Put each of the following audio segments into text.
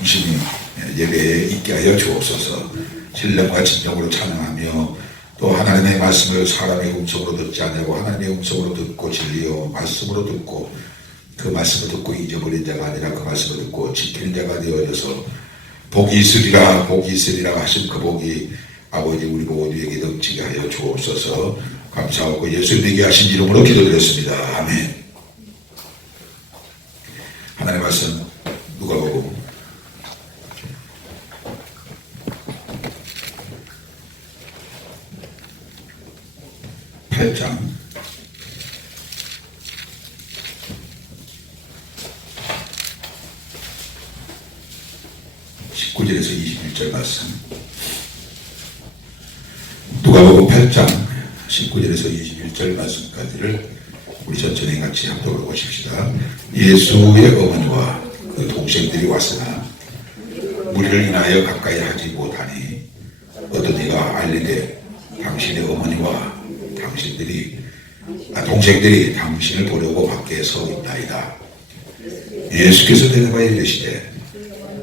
충실히 예배에 있게 하여 주옵소서. 신령과 진정으로 찬양하며 또 하나님의 말씀을 사람의 음성으로 듣지 않냐고 하나님의 음성으로 듣고 진리요 말씀으로 듣고 그 말씀을 듣고 잊어버린 자가 아니라 그 말씀을 듣고 지키는 자가 되어져서 복이 있으리라 복이 있으리라 하신 그 복이 아버지 우리 모두에게 넘치게 하여 주옵소서. 감사하고 예수님에게 하신 이름으로 기도드렸습니다. 아멘. 하나님의 말씀 누가복음 8장 19절에서 21절 말씀. 누가복음 8장 19절에서 21절 말씀까지를 우리 천천히 같이 합독으로 보십시다. 예수의 어머니와 그 동생들이 왔으나 무리를 인하여 가까이 하지 못하니 어떤 이가 알리되 당신의 어머니와 동생들이 당신을 보려고 밖에 서 있나이다. 예수께서 대답하여 이르시되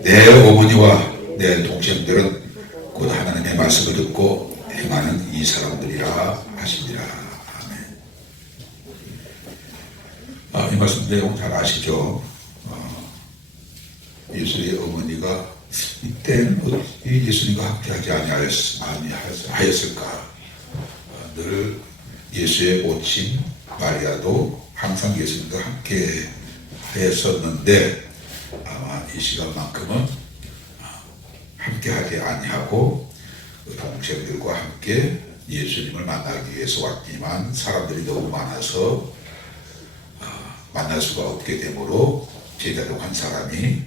내 어머니와 내 동생들은 곧 하나님의 말씀을 듣고 행하는 이 사람들이라 하시니라. 아멘. 이 말씀 내용 잘 아시죠? 예수의 어머니가 이때는 예수님과 함께하지 아니하였을까? 늘 예수의 모친 마리아도 항상 예수님과 함께 했었는데 아마 이 시간만큼은 함께하지 아니하고 동생들과 함께 예수님을 만나기 위해서 왔지만 사람들이 너무 많아서 만날 수가 없게 되므로 제자 중 한 사람이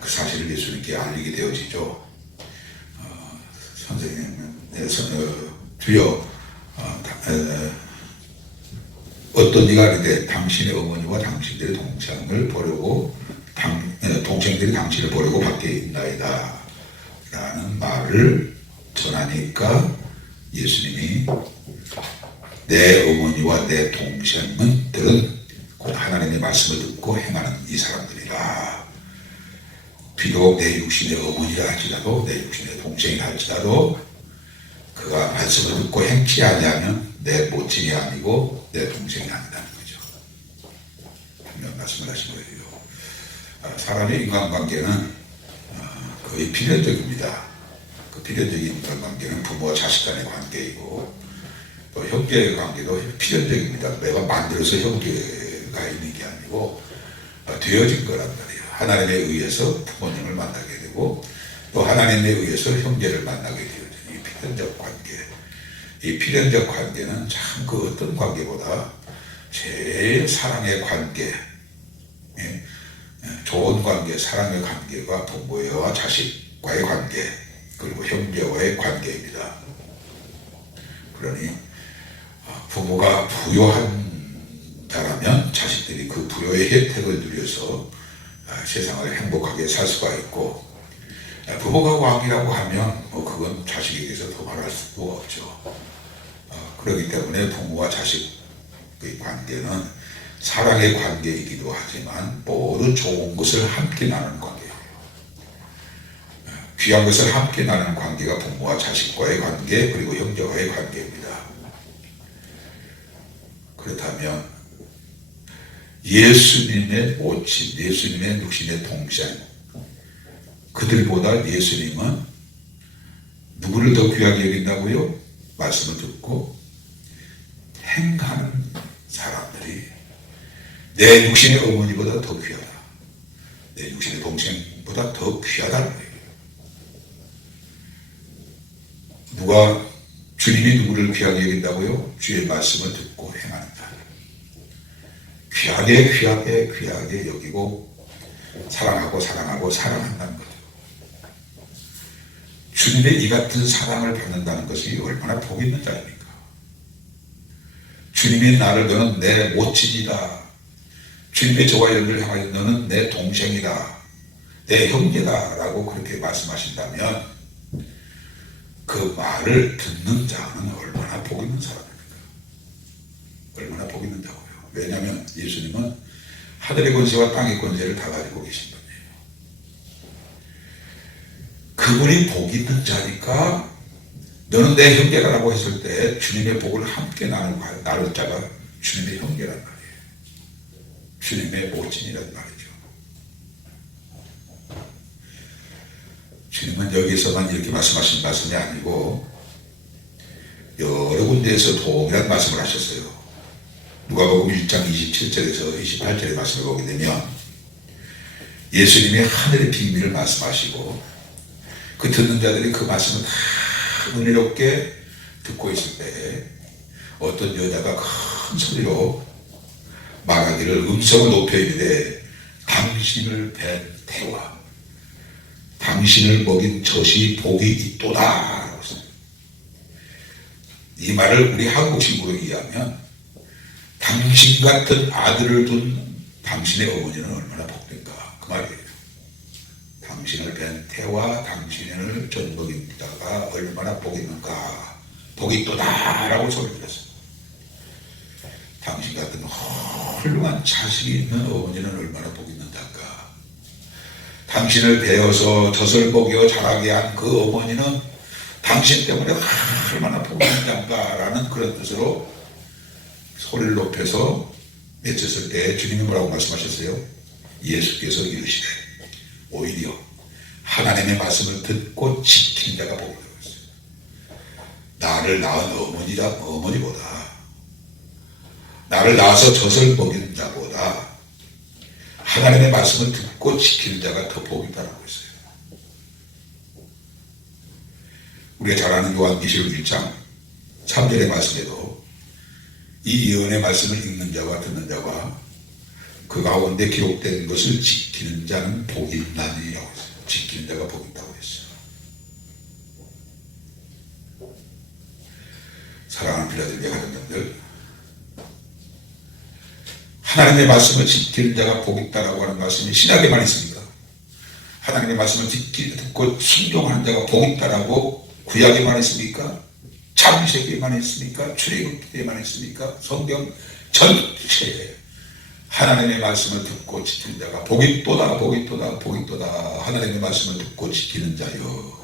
그 사실을 예수님께 알리게 되어지죠. 선생님, 주여, 어떤 이가 아닌데 당신의 어머니와 당신들의 동생들이 당신을 보려고 밖에 있나이다 라는 말을 전하니까 예수님이 내 어머니와 내 동생들은 곧 하나님의 말씀을 듣고 행하는 이 사람들이라. 비록 내 육신의 어머니라 할지라도 내 육신의 동생이라 할지라도 그가 말씀을 듣고 행치 아니하면 내 모친이 아니고 내 동생이 아니라는 거죠. 분명 말씀을 하신 거예요. 사람의 인간관계는 거의 필연적입니다. 그 필연적인 인간관계는 부모와 자식 간의 관계이고 또 형제의 관계도 필연적입니다. 내가 만들어서 형제가 있는 게 아니고 되어진 거란 말이에요. 하나님에 의해서 부모님을 만나게 되고 또 하나님에 의해서 형제를 만나게 되어진 이 필연적 관계. 이 필연적 관계는 참 그 어떤 관계보다 제일 사랑의 관계, 좋은 관계, 사랑의 관계가 부모와 자식과의 관계, 그리고 형제와의 관계입니다. 그러니 부모가 부유한 자라면 자식들이 그 부유의 혜택을 누려서 세상을 행복하게 살 수가 있고, 부모가 왕이라고 하면 그건 자식에게서 더 말할 수도 없죠. 그렇기 때문에 부모와 자식의 관계는 사랑의 관계이기도 하지만 모두 좋은 것을 함께 나누는 관계예요. 귀한 것을 함께 나누는 관계가 부모와 자식과의 관계, 그리고 형제와의 관계입니다. 그렇다면 예수님의 모친, 예수님의 육신의 동생, 그들보다 예수님은 누구를 더 귀하게 여긴다고요? 말씀을 듣고 행하는 사람들이 내 육신의 어머니보다 더 귀하다. 내 육신의 동생보다 더 귀하다는 거예요. 누가 주님이 누구를 귀하게 여긴다고요? 주의 말씀을 듣고 행한다. 귀하게 여기고 사랑하고 사랑한다는 거죠. 주님의 이 같은 사랑을 받는다는 것이 얼마나 복 있는 자입니까? 주님이 나를 너는 내 모친이다. 주님의 저와 연을 향하여 너는 내 동생이다. 내 형제다. 라고 그렇게 말씀하신다면 그 말을 듣는 자는 얼마나 복 있는 사람입니까? 얼마나 복 있는 자고요. 왜냐하면 예수님은 하늘의 권세와 땅의 권세를 다 가지고 계신 분이에요. 그분이 복 있는 자니까 너는 내 형제라고 했을 때 주님의 복을 함께 나눌 자가 주님의 형제란 말이에요. 주님의 모친이란 말이죠. 주님은 여기서만 이렇게 말씀하신 말씀이 아니고 여러 군데에서 동일한 말씀을 하셨어요. 누가복음 1장 27절에서 28절의 말씀을 보게 되면 예수님이 하늘의 비밀을 말씀하시고 그 듣는 자들이 그 말씀을 다 은혜롭게 듣고 있을 때 어떤 여자가 큰 소리로 말하기를 음성을 높여 이르되 당신을 뵌 태와 당신을 먹인 젖이 복이 있도다. 이 말을 우리 한국식으로 이해하면 당신 같은 아들을 둔 당신의 어머니는 얼마나 복된가 그 말이에요. 당신을 뵌 태와 당신을 젖 먹인 자가 얼마나 복이 있는가 복이 있도다 라고 소리를 들었어요. 당신 같은 훌륭한 자식이 있는 어머니는 얼마나 복이 있는 자일까. 당신을 베어서 젖을 먹여 자라게 한 그 어머니는 당신 때문에 얼마나 복이 있는 자인가라는 그런 뜻으로 소리를 높여서 외쳤을 때 주님이 뭐라고 말씀하셨어요? 예수께서 이르시되 오히려 하나님의 말씀을 듣고 지키는 자가 복이 있어요. 나를 낳은 어머니보다 나를 낳아서 젖을 먹이는 자보다 하나님의 말씀을 듣고 지키는 자가 더 복이 있다라고 했어요. 우리가 잘 아는 요한계시록 1장 3절의 말씀에도 이 예언의 말씀을 읽는 자와 듣는 자와 그 가운데 기록된 것을 지키는 자는 복이 있나니라고 했어요. 지키는 자가 복이 있다고 했어요. 사랑하는 필라델피아 가정들, 하나님의 말씀을 지키는 자가 복이 있다라고 하는 말씀이 신약에만 있습니까? 하나님의 말씀을 듣고 순종하는 자가 복이 있다라고 구약에만 있습니까? 창세기에만 있습니까? 출애굽기에만 있습니까? 성경 전체에 하나님의 말씀을 듣고 지키는 자가 복이 있도다 복이 있도다 복이 있도다. 하나님의 말씀을 듣고 지키는 자여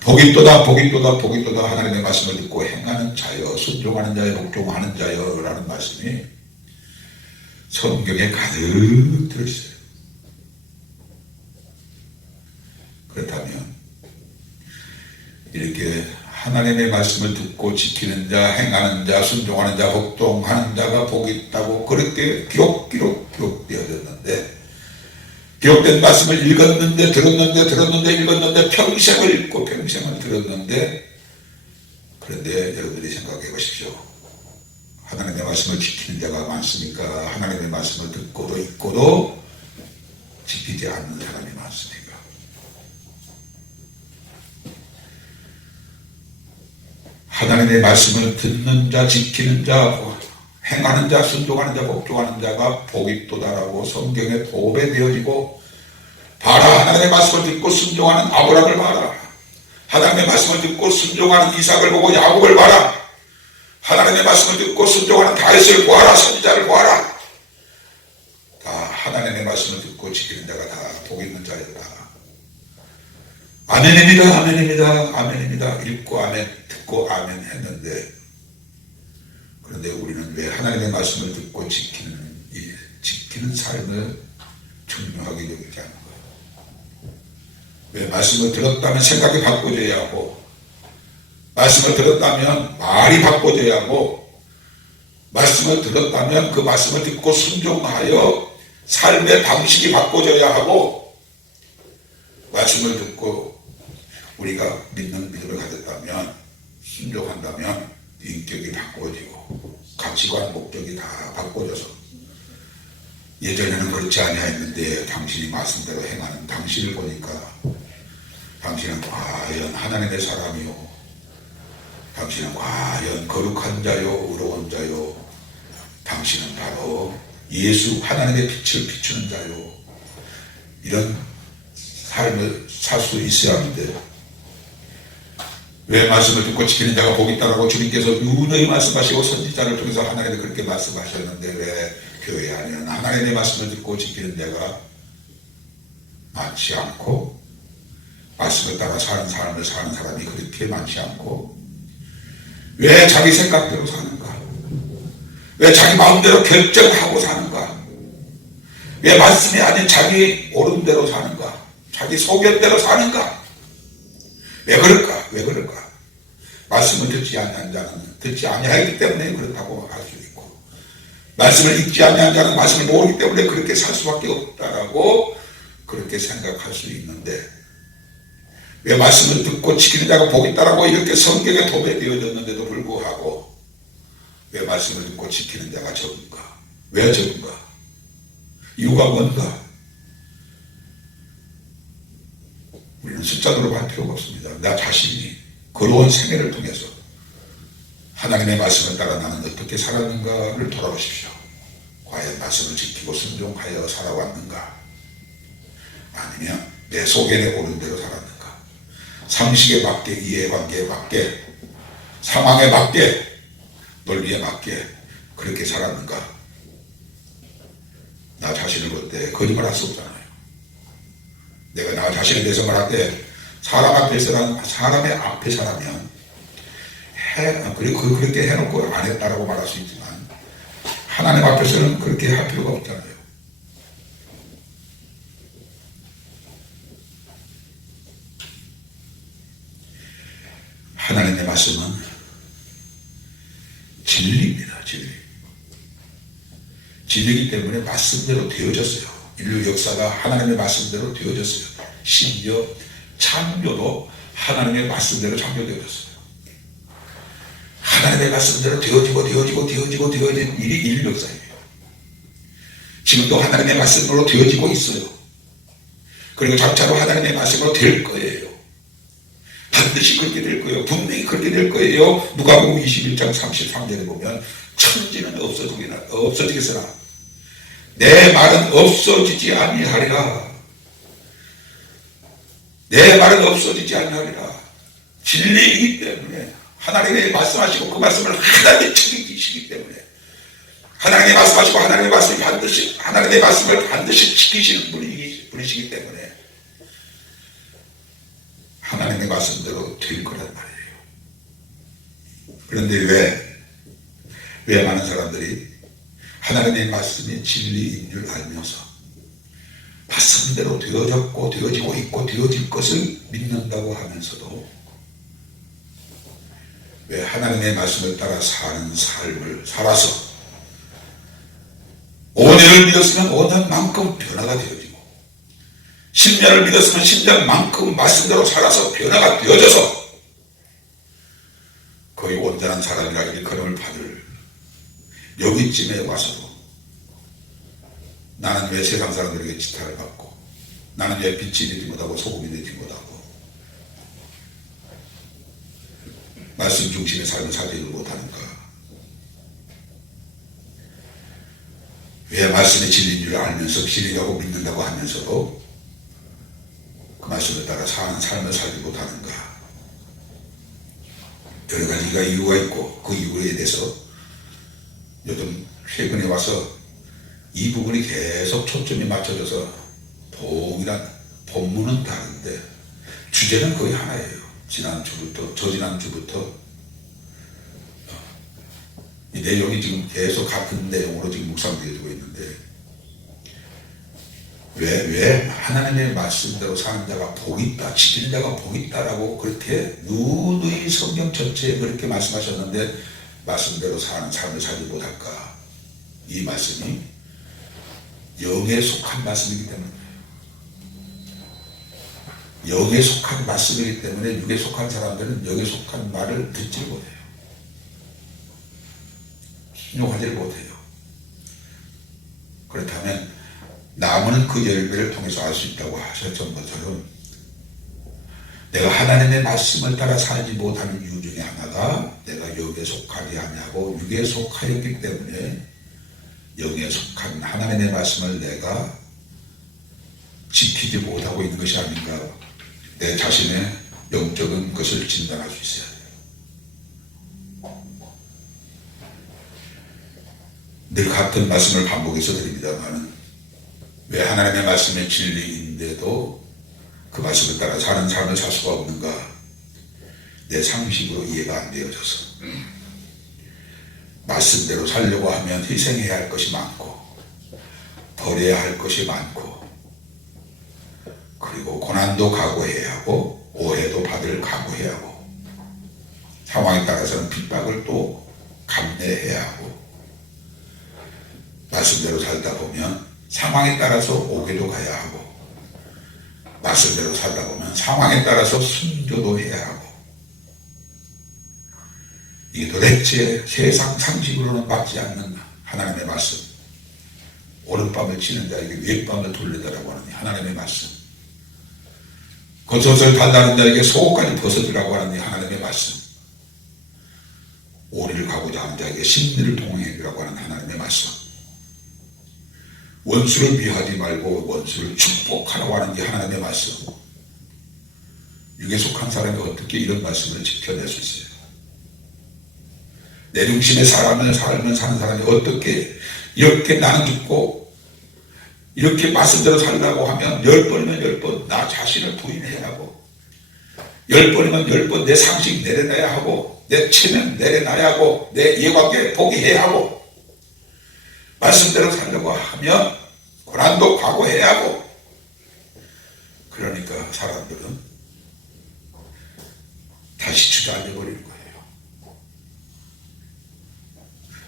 복이 있도다 복이 있도다 복이 있도다. 하나님의 말씀을 듣고 행하는 자여 순종하는 자여 복종하는 자여 라는 말씀이 성경에 가득 들어있어요. 그렇다면 이렇게 하나님의 말씀을 듣고 지키는 자, 행하는 자, 순종하는 자, 복종하는 자가 복이 있다고 그렇게 기록되어졌는데 기록된 말씀을 읽었는데 들었는데 읽었는데 평생을 읽고 평생을 들었는데 그런데 여러분들이 생각해 보십시오. 하나님의 말씀을 지키는 자가 많습니까? 하나님의 말씀을 듣고도 읽고도 지키지 않는 사람이 많습니까? 하나님의 말씀을 듣는 자, 지키는 자, 행하는 자, 순종하는 자, 복종하는 자가 복이 있도다라고 성경에 도배되어지고 봐라 하나님의 말씀을 듣고 순종하는 아브라함을 봐라. 하나님의 말씀을 듣고 순종하는 이삭을 보고 야곱을 봐라. 하나님의 말씀을 듣고 순종하는 다윗을 보아라. 선지자를 보아라. 다 하나님의 말씀을 듣고 지키는 자가 다 복이 있는 자이다. 아멘입니다. 아멘입니다. 아멘입니다. 읽고 아멘, 듣고 아멘 했는데 그런데 우리는 왜 하나님의 말씀을 듣고 지키는 삶을 중요하게 여기지 않는 거예요? 왜 말씀을 들었다면 생각이 바꿔져야 하고 말씀을 들었다면 말이 바꿔져야 하고 말씀을 들었다면 그 말씀을 듣고 순종하여 삶의 방식이 바꿔져야 하고 말씀을 듣고 우리가 믿는 믿음을 가졌다면 순종한다면 인격이 바꿔지고 가치관 목적이 다 바꿔져서 예전에는 그렇지 아니하였는데 당신이 말씀대로 행하는 당신을 보니까 당신은 과연 하나님의 사람이요 당신은 과연 거룩한 자요 의로운 자요 당신은 바로 예수 하나님의 빛을 비추는 자요 이런 삶을 살 수 있어야 하는데 왜 말씀을 듣고 지키는 자가 복이 있다라고 주님께서 누누이 말씀하시고 선지자를 통해서 하나님이 그렇게 말씀하셨는데 왜 교회 안에는 하나님의 말씀을 듣고 지키는 자가 많지 않고 말씀을 따라 사는 삶을 사는 사람이 그렇게 많지 않고 왜 자기 생각대로 사는가? 왜 자기 마음대로 결정하고 사는가? 왜 말씀이 아닌 자기 옳은 대로 사는가? 자기 소견대로 사는가? 왜 그럴까? 왜 그럴까? 말씀을 듣지 아니한 자는 듣지 아니하기 때문에 그렇다고 할 수 있고 말씀을 읽지 아니한 자는 말씀을 모르기 때문에 그렇게 살 수밖에 없다라고 그렇게 생각할 수 있는데 왜 말씀을 듣고 지키는 자가 복이 있다라고 이렇게 성경에 도배되어졌는데도 불구하고 왜 말씀을 듣고 지키는 자가 적은가? 왜 적은가? 이유가 뭔가? 우리는 숫자로 할 필요가 없습니다. 나 자신이 걸어온 생애를 통해서 하나님의 말씀을 따라 나는 어떻게 살았는가를 돌아보십시오. 과연 말씀을 지키고 순종하여 살아왔는가? 아니면 내 소견에 옳은 대로 살았는가? 상식에 맞게, 이해관계에 맞게, 상황에 맞게, 논리에 맞게 그렇게 살았는가? 나 자신을 볼 때 거짓말 할 수 없잖아요. 내가 나 자신에 대해서 말할 때 사람 사람의 앞에 서라면 그렇게 해놓고 안 했다라고 말할 수 있지만 하나님 앞에서는 그렇게 할 필요가 없잖아요. 하나님의 말씀은 진리입니다. 진리이기 때문에 말씀대로 되어졌어요. 인류 역사가 하나님의 말씀대로 되어졌어요. 심지어 창조도 하나님의 말씀대로 창조되어졌어요. 하나님의 말씀대로 되어진 일이 인류 역사예요. 지금도 하나님의 말씀으로 되어지고 있어요. 그리고 장차로 하나님의 말씀으로 될 거예요. 반드시 그렇게 될 거예요. 분명히 그렇게 될 거예요. 누가복음 21장 33절에 보면 천지는 없어지겠으나 내 말은 없어지지 아니하리라. 내 말은 없어지지 아니하리라. 진리이기 때문에 하나님의 말씀하시고 그 말씀을 하나님의 책임지시기 때문에 하나님의 말씀하시고 하나님의 말씀을 반드시 지키시는 분이시기 때문에 하나님의 말씀대로 될 거란 말이에요. 그런데 왜 많은 사람들이 하나님의 말씀이 진리인 줄 알면서 말씀대로 되어졌고 되어지고 있고 되어질 것을 믿는다고 하면서도 왜 하나님의 말씀을 따라 사는 삶을 살아서 5년을 믿었으면 5년만큼 변화가 되어지고 10년을 믿었으면 10년만큼 말씀대로 살아서 변화가 되어져서 거의 온전한 사람이라 일컬음을 받을 여기쯤에 와서도 나는 왜 세상 사람들에게 지탄을 받고 나는 왜 빛이 되지 못하고 소금이 되지 못하고 말씀 중심의 삶을 살지 못하는가? 왜 말씀이 진리인 줄 알면서 진리라고 믿는다고 하면서도 그 말씀을 따라 사는 삶을 살지 못하는가? 여러 가지가 이유가 있고 그 이유에 대해서 요즘 최근에 와서 이 부분이 계속 초점이 맞춰져서 동일한 본문은 다른데 주제는 거의 하나예요. 저지난주부터 이 내용이 지금 계속 같은 내용으로 지금 묵상되어지고 있는데 왜 하나님의 말씀대로 사는 자가 복이 있다, 지키는 자가 복이 있다라고 그렇게 누누이 성경 전체에 그렇게 말씀하셨는데 말씀대로 사는 삶을 살지 못할까? 이 말씀이 영에 속한 말씀이기 때문에 영에 속한 말씀이기 때문에 육에 속한 사람들은 영에 속한 말을 듣지 못해요. 순종하지 못해요. 그렇다면 나무는 그 열매를 통해서 알 수 있다고 하셨던 것처럼 내가 하나님의 말씀을 따라 살지 못하는 이유 중에 하나가 내가 영에 속하지 아니하고 육에 속하였기 때문에 영에 속한 하나님의 말씀을 내가 지키지 못하고 있는 것이 아닌가. 내 자신의 영적인 것을 진단할 수 있어야 돼요. 늘 같은 말씀을 반복해서 드립니다만 왜 하나님의 말씀의 진리인데도 그 말씀에 따라 사는 삶을 살 수가 없는가? 내 상식으로 이해가 안 되어져서. 말씀대로 살려고 하면 희생해야 할 것이 많고 버려야 할 것이 많고 그리고 고난도 각오해야 하고 오해도 받을 각오해야 하고 상황에 따라서는 핍박을 또 감내해야 하고 말씀대로 살다 보면 상황에 따라서 오해도 가야 하고 말씀대로 살다 보면 상황에 따라서 순교도 해야 하고 이게 도대체 세상 상식으로는 맞지 않는 하나님의 말씀. 오른밤을 치는 자에게 왼밤을 돌리더라고 하는 하나님의 말씀. 겉옷을 달라는 자에게 속옷까지 벗어주라고 하는 하나님의 말씀. 오리를 가고자 하는 자에게 심리를 동행해주라고 하는 하나님의 말씀. 원수를 미워하지 말고 원수를 축복하라고 하는 게 하나님의 말씀. 육에 속한 사람이 어떻게 이런 말씀을 지켜낼 수 있어요? 내 중심의 삶을 사는 사람이 어떻게 이렇게 나는 죽고 이렇게 말씀대로 살라고 하면 10번이면 10번 나 자신을 부인해야 하고 10번이면 10번 내 상식 내려놔야 하고 내 체면 내려놔야 하고 내 이해관계 포기해야 하고 말씀대로 살려고 하면 고난도 각오해야 하고 그러니까 사람들은 다시 주저앉아 버리는 거예요.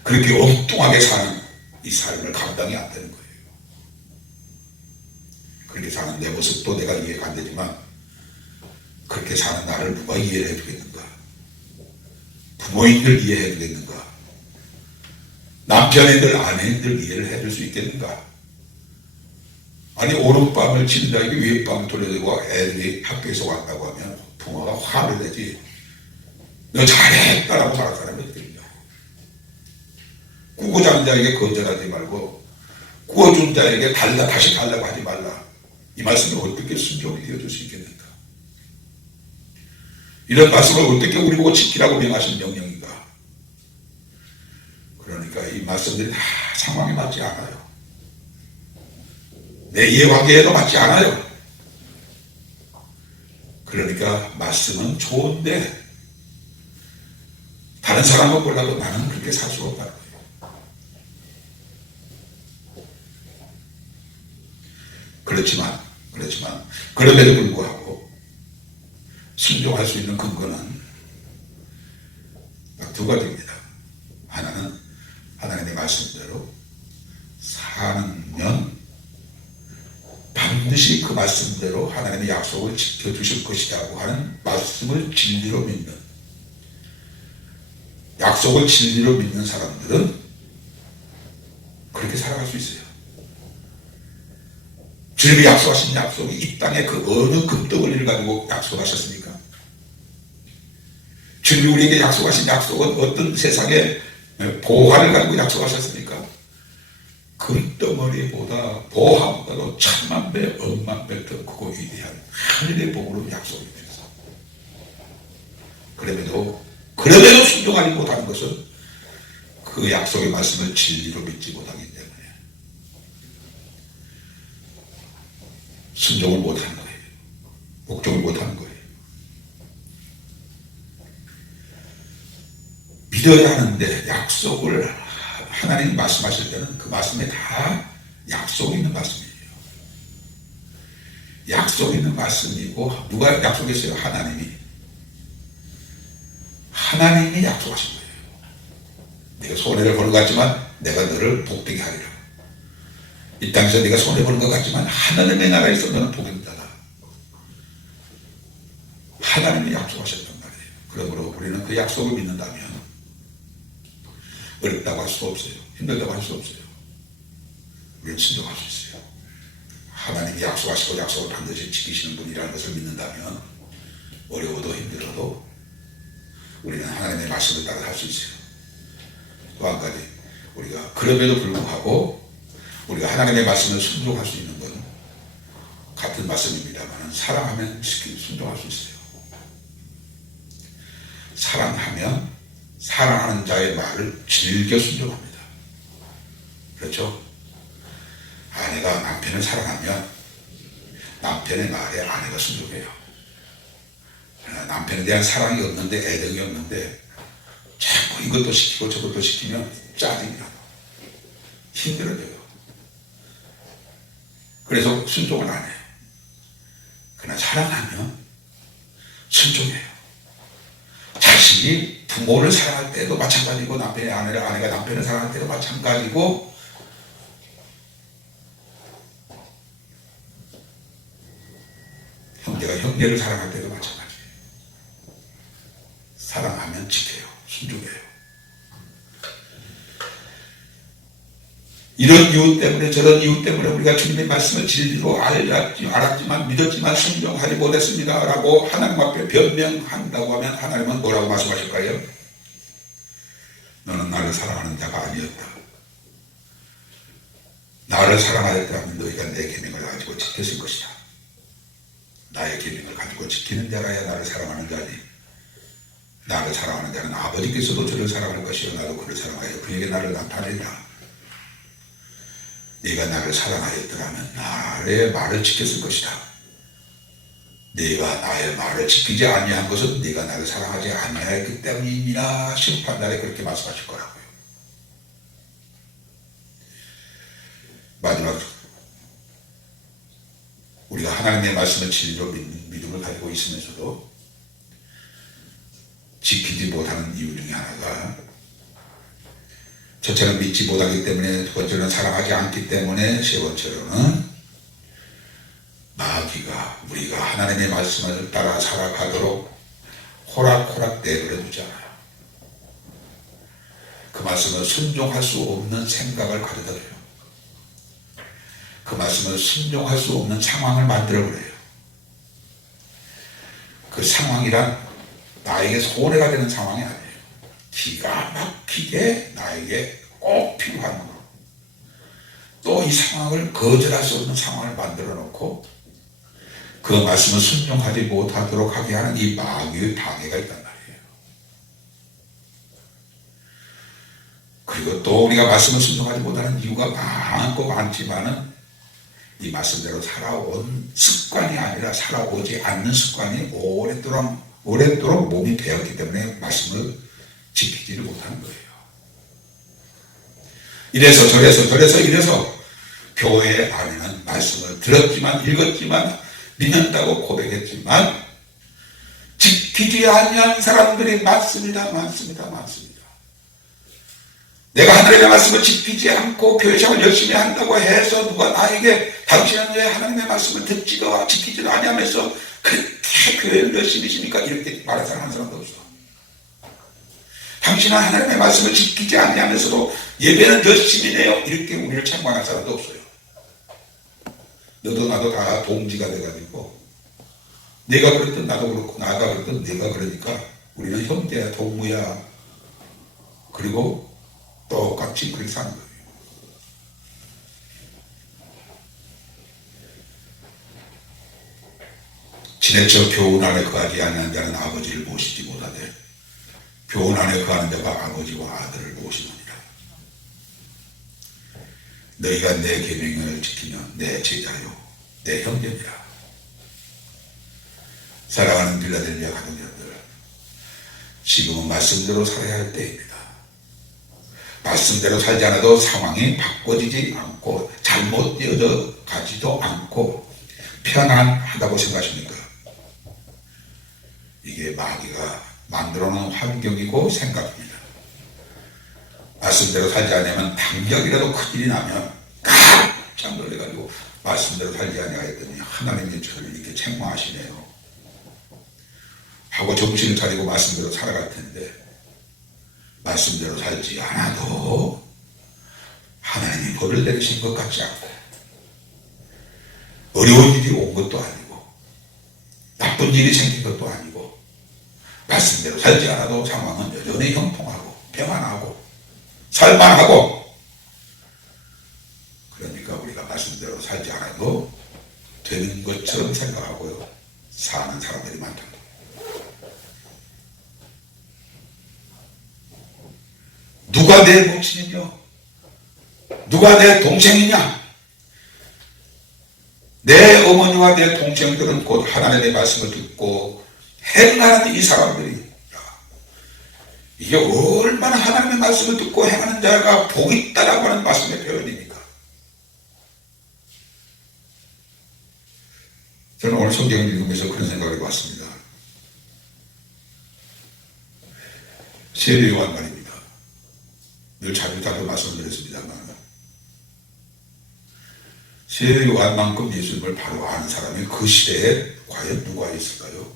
그렇게 엉뚱하게 사는 이 삶을 감당이 안 되는 거예요. 그렇게 사는 내 모습도 내가 이해가 안 되지만 그렇게 사는 나를 누가 이해를 해주겠는가? 부모인들 이해해 주겠는가? 남편인들 아내인들 이해를 해줄 수 있겠는가? 아니 오른밤을 치는 자에게 왼밤을 돌려주고 애들이 학교에서 왔다고 하면 부모가 화를 내지 너 잘했다라고 말할 사람이 어떻게 있냐? 꾸고자 자에게 거절하지 말고 구워준 자에게 다시 달라고 하지 말라. 이 말씀을 어떻게 순종을 이어줄 수 있겠는가? 이런 말씀을 어떻게 우리 보고 지키라고 명하신 명령인가? 그러니까 이 말씀들이 다 상황에 맞지 않아요. 내 이해관계에도 맞지 않아요. 그러니까 말씀은 좋은데 다른 사람은 몰라도 나는 그렇게 살 수가 없다는 거예요. 그렇지만 그럼에도 불구하고 순종할 수 있는 근거는 딱 두 가지입니다. 하나는 하나님의 말씀대로 사는 반드시 그 말씀대로 하나님의 약속을 지켜주실 것이라고 하는 말씀을 진리로 믿는 약속을 진리로 믿는 사람들은 그렇게 살아갈 수 있어요. 주님이 약속하신 약속이 이 땅에 그 어느 금덩어리를 가지고 약속하셨습니까? 주님이 우리에게 약속하신 약속은 어떤 세상의 보화를 가지고 약속하셨습니까? 금덩어리보다 보화보다도 10,000,000배, 10,000,000배 더 크고 위대한 하늘의 복으로 약속이 되어서 그럼에도 순종하지 못하는 것은 그 약속의 말씀을 진리로 믿지 못하기 때문에 순종을 못하는 거예요. 복종을 못하는 거예요. 믿어야 하는데 약속을 하나님이 말씀하실 때는 그 말씀에 다 약속 있는 말씀이에요. 약속 있는 말씀이고 누가 약속했어요? 하나님이 약속하신 거예요. 네가 손해를 보는 것 같지만 내가 너를 복되게 하리라. 이 땅에서 네가 손해보는 것 같지만 하나님의 나라에서 너는 복입니다. 하나님이 약속하셨단 말이에요. 그러므로 우리는 그 약속을 믿는다면 어렵다고 할 수 없어요. 힘들다고 할 수 없어요. 우리는 순종할 수 있어요. 하나님이 약속하시고 약속을 반드시 지키시는 분이라는 것을 믿는다면 어려워도 힘들어도 우리는 하나님의 말씀을 따라 할 수 있어요. 또 한 가지 우리가 그럼에도 불구하고 우리가 하나님의 말씀을 순종할 수 있는 건 같은 말씀입니다만 사랑하면 쉽게 순종할 수 있어요. 사랑하면 사랑하는 자의 말을 즐겨 순종합니다. 그렇죠? 아내가 남편을 사랑하면 남편의 말에 아내가 순종해요. 남편에 대한 사랑이 없는데, 애정이 없는데 자꾸 이것도 시키고 저것도 시키면 짜증이 나고 힘들어져요. 그래서 순종을 안 해요. 그러나 사랑하면 순종해요. 자식이 부모를 사랑할 때도 마찬가지고, 아내가 남편을 사랑할 때도 마찬가지고, 형제가 형제를 사랑할 때도 마찬가지예요. 사랑하면 지켜요. 순종해요. 이런 이유 때문에, 저런 이유 때문에 우리가 주님의 말씀을 진리로 알았지만 믿었지만 순종하지 못했습니다 라고 하나님 앞에 변명한다고 하면 하나님은 뭐라고 말씀하실까요? 너는 나를 사랑하는 자가 아니었다. 나를 사랑하였다면 너희가 내 계명을 가지고 지켰을 것이다. 나의 계명을 가지고 지키는 자라야 나를 사랑하는 자니, 나를 사랑하는 자는 아버지께서도 저를 사랑할 것이요 나도 그를 사랑하여 그에게 나를 나타내리라. 네가 나를 사랑하였더라면 나의 말을 지켰을 것이다. 네가 나의 말을 지키지 아니한 것은 네가 나를 사랑하지 아니하였기 때문이니라. 심판날에 그렇게 말씀하실 거라고요. 마지막, 우리가 하나님의 말씀을 진리로 믿음을 가지고 있으면서도 지키지 못하는 이유 중에 하나가, 첫째는 믿지 못하기 때문에, 두 번째는 사랑하지 않기 때문에, 세 번째로는 마귀가 우리가 하나님의 말씀을 따라 살아가도록 호락호락 내버려 두지 않아요. 그 말씀을 순종할 수 없는 생각을 가져다줘요. 그 말씀을 순종할 수 없는 상황을 만들어버려요. 그 상황이란 나에게 손해가 되는 상황이 아니에요. 기가 막히게 나에게 꼭 필요한 거. 또 이 상황을 거절할 수 없는 상황을 만들어 놓고 그 말씀을 순종하지 못하도록 하게 하는 이 마귀의 방해가 있단 말이에요. 그리고 또 우리가 말씀을 순종하지 못하는 이유가 많고 많지만은 이 말씀대로 살아온 습관이 아니라 살아오지 않는 습관이 오랫도록 몸이 배웠기 때문에 말씀을 지키지를 못하는 거예요. 이래서 이래서 교회 안에는 말씀을 들었지만 읽었지만 믿는다고 고백했지만 지키지 아니한 사람들이 많습니다. 내가 하나님의 말씀을 지키지 않고 교회 생활 열심히 한다고 해서 누가 나에게 당신은 왜 하나님의 말씀을 듣지도 지키지도 아니하면서 그렇게 교회를 열심히 하십니까? 이렇게 말하는 사람도 없어. 당신은 하나님의 말씀을 지키지 아니하면서도 예배는 열심히 해요. 이렇게 우리를 책망할 사람도 없어요. 너도 나도 다 동지가 돼가지고 내가 그랬든 나도 그렇고 나가 그랬든 내가 그러니까 우리는 형제야, 동무야. 그리고 똑같이 그렇게 사는 거예요. 지내쳐 교훈 안에 거하지 아니하는 자는 아버지를 모시지 못하되 교훈 안에 거하는 자가 아버지와 아들을 모시느니라. 너희가 내 계명을 지키면 내 제자요 내 형제니라. 사랑하는 빌라델비아 가정자들, 지금은 말씀대로 살아야 할 때입니다. 말씀대로 살지 않아도 상황이 바꿔지지 않고 잘못되어져 가지도 않고 편안하다고 생각하십니까? 이게 마귀가 만들어 놓은 환경이고 생각입니다. 말씀대로 살지 않으면 당장이라도 큰일이 나면 깜짝 놀래가지고 말씀대로 살지 아니하였더니 하나님이 저를 이렇게 책망하시네요 하고 정신을 차리고 말씀대로 살아갈 텐데, 말씀대로 살지 않아도 하나님이 벌을 내리신 것 같지 않고 어려운 일이 온 것도 아니고 나쁜 일이 생긴 것도 아니고 말씀대로 살지 않아도 상황은 여전히 형통하고 평안하고 살만하고, 그러니까 우리가 말씀대로 살지 않아도 되는 것처럼 생각하고요 사는 사람들이 많다. 누가 내 목친이냐? 누가 내 동생이냐? 내 어머니와 내 동생들은 곧 하나님의 말씀을 듣고 행하는 이 사람들이, 이게 얼마나 하나님의 말씀을 듣고 행하는 자가 복이 있다라고 하는 말씀의 표현입니까? 저는 오늘 성경을 읽으면서 그런 생각을 해봤습니다. 세례 요한 말입니다. 늘 자주 말씀을 드렸습니다만, 세례 요한만큼 예수님을 바로 아는 사람이 그 시대에 과연 누가 있을까요?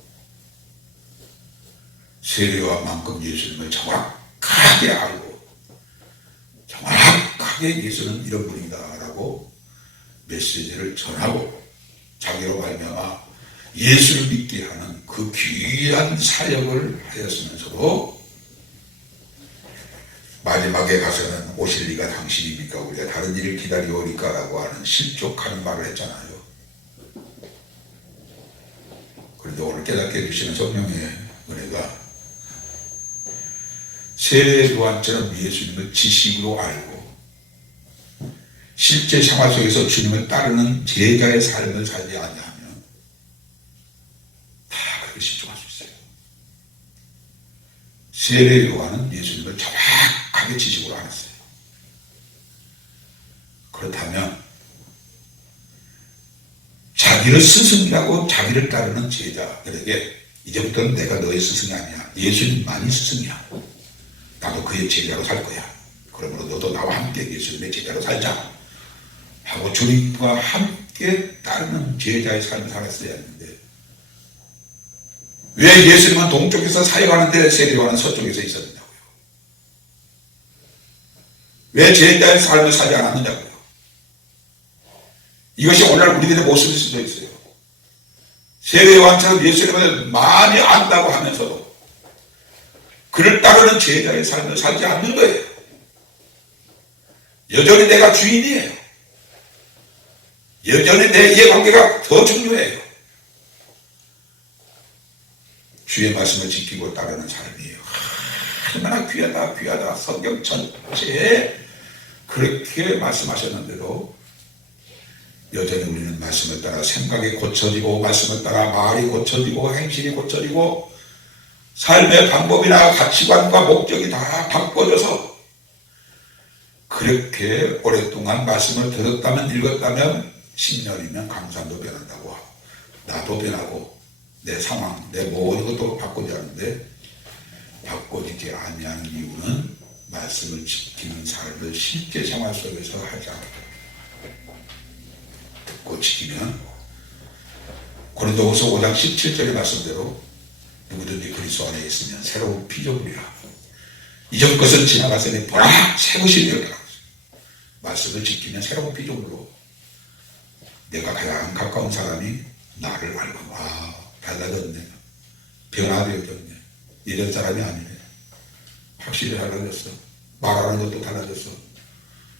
세례 요한만큼 예수님을 정확하게 알고 정확하게 예수는 이런 분이다 라고 메시지를 전하고 자기로 말미암아 예수를 믿게 하는 그 귀한 사역을 하였으면서도 마지막에 가서는 오실 리가 당신입니까? 우리가 다른 일을 기다려오니까 라고 하는 실족하는 말을 했잖아요. 그런데 오늘 깨닫게 해주시는 성령의 은혜가 세례 요한처럼 예수님을 지식으로 알고 실제 생활 속에서 주님을 따르는 제자의 삶을 살지 아니하면 다 그렇게 실족할 수 있어요. 세례 요한은 예수님을 정확하게 지식으로 알았어요. 그렇다면 자기를 스승이라고 자기를 따르는 제자들에게 이제부터는 내가 너의 스승이 아니야. 예수님만이 스승이야. 나도 그의 제자로 살 거야. 그러므로 너도 나와 함께 예수님의 제자로 살자 하고 주님과 함께 따르는 제자의 삶을 살았어야 했는데, 왜 예수님은 동쪽에서 사역하는데 세례 요한은 서쪽에서 있었느냐고요? 왜 제자의 삶을 살지 않았느냐고요? 이것이 오늘 우리들의 모습일 수도 있어요. 세례 요한처럼 예수님을 많이 안다고 하면서도 그를 따르는 제자의 삶을 살지 않는 거예요. 여전히 내가 주인이에요. 여전히 내 이해관계가 더 중요해요. 주의 말씀을 지키고 따르는 삶이에요. 얼마나 귀하다. 성경 전체에 그렇게 말씀하셨는데도 여전히 우리는 말씀을 따라 생각이 고쳐지고, 말씀을 따라 말이 고쳐지고, 행실이 고쳐지고, 삶의 방법이나 가치관과 목적이 다 바꿔져서 그렇게 오랫동안 말씀을 들었다면, 읽었다면 10년이면 강산도 변한다고 하고, 나도 변하고, 내 상황, 내 모든 것도 바꾸지 않는데, 바꿔지지 아니하는 이유는 말씀을 지키는 삶을 실제 생활 속에서 하지 않다. 듣고 지키면 고린도후서 5장 17절의 말씀대로 누구든지 그리스도 안에 있으면 새로운 피조물이라. 이전 것은 지나갔으니 보라 새것이 되었다. 말씀을 지키면 새로운 피조물로, 내가 가장 가까운 사람이 나를 알고, 달라졌네, 변화되어졌네, 이런 사람이 아니네, 확실히 달라졌어, 말하는 것도 달라졌어.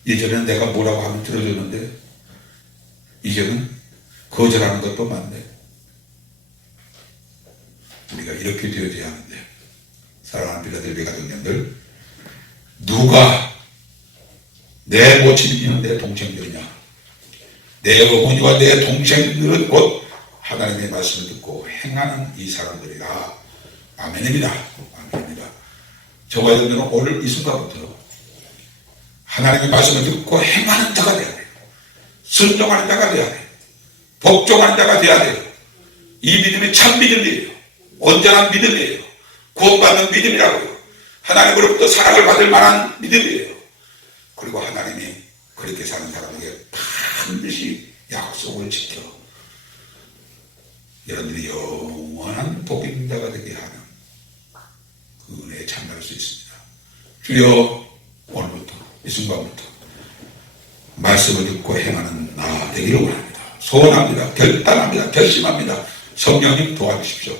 예전에는 내가 뭐라고 하면 들어줬는데 이제는 거절하는 것도 많네. 우리가 이렇게 되어져야 하는데, 사랑하는 빌라델비아 가정님들, 누가 내 모친이며 내 동생들이냐? 내 어머니와 내 동생들은 곧 하나님의 말씀을 듣고 행하는 이 사람들이라. 아멘입니다. 아멘입니다. 저와 여러분은 오늘 이 순간부터 하나님의 말씀을 듣고 행하는 자가 되어야 돼요. 순종하는 자가 되어야 돼요. 복종하는 자가 되어야 돼요. 이 믿음이 참 믿음이에요. 온전한 믿음이에요. 구원받는 믿음이라고요. 하나님으로부터 사랑을 받을 만한 믿음이에요. 그리고 하나님이 그렇게 사는 사람에게 반드시 약속을 지켜 여러분들이 영원한 복인 자가 되게 하는 그 은혜에 참여할 수 있습니다. 주여, 오늘부터 이 순간부터 말씀을 듣고 행하는 나 되기를 원합니다. 소원합니다. 결단합니다. 결심합니다. 성령님 도와주십시오.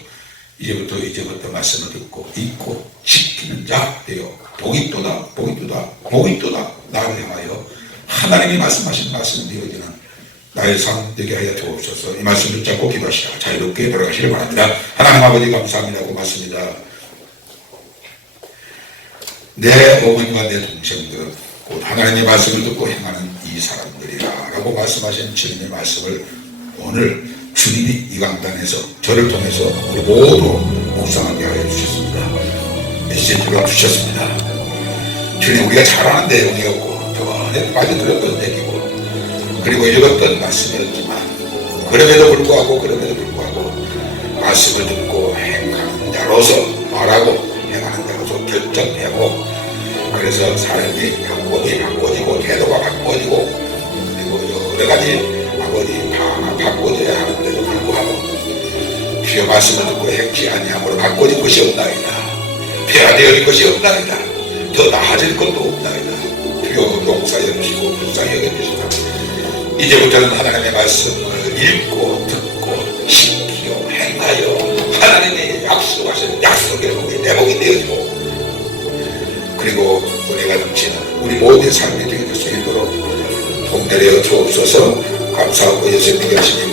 이제부터 말씀을 듣고 읽고 지키는 자 되어 복이 또다 나를 향하여 하나님이 말씀하신 말씀을 이어지는 나의 삶 되게 하여 주옵소서. 이 말씀 붙잡고 기도하시다가 자유롭게 돌아가시길 바랍니다. 하나님 아버지 감사합니다. 고맙습니다. 내 어머니와 내 동생들은 곧 하나님의 말씀을 듣고 행하는 이 사람들이라 라고 말씀하신 주님의 말씀을 오늘 주님이 이 강단에서 저를 통해서 우리 모두 묵상하게 하여 주셨습니다. 메시지로 주셨습니다. 주님, 우리가 잘 아는 내용이었고 저번에 빠져들었던 얘기고 그리고 읽었던 말씀이었지만 그럼에도 불구하고 말씀을 듣고 행하는 자로서 말하고 행하는 자로서 결정하고 그래서 삶의 방법이 바꿔지고 태도가 바꿔지고 그리고 여러 가지 아버지 다 바꿔져야 하는데도 불구하고 주의 말씀을 듣고 행치 아니함으로 바꿔질 것이 없나이다. 폐하되어질 것이 없나이다. 더 나아질 것도 없나이다. 주여 용서해 주시고 불쌍히 여겨주시다. 이제부터는 하나님의 말씀을 읽고 듣고 지키고 행하여 하나님의 약속하신 약속의 복이 내 복이 되어지고 그리고 은혜가 넘치는 우리 모두의 삶이 되게 될 수 있도록 복내려 주옵소서. 감사하고 예수님의 열심히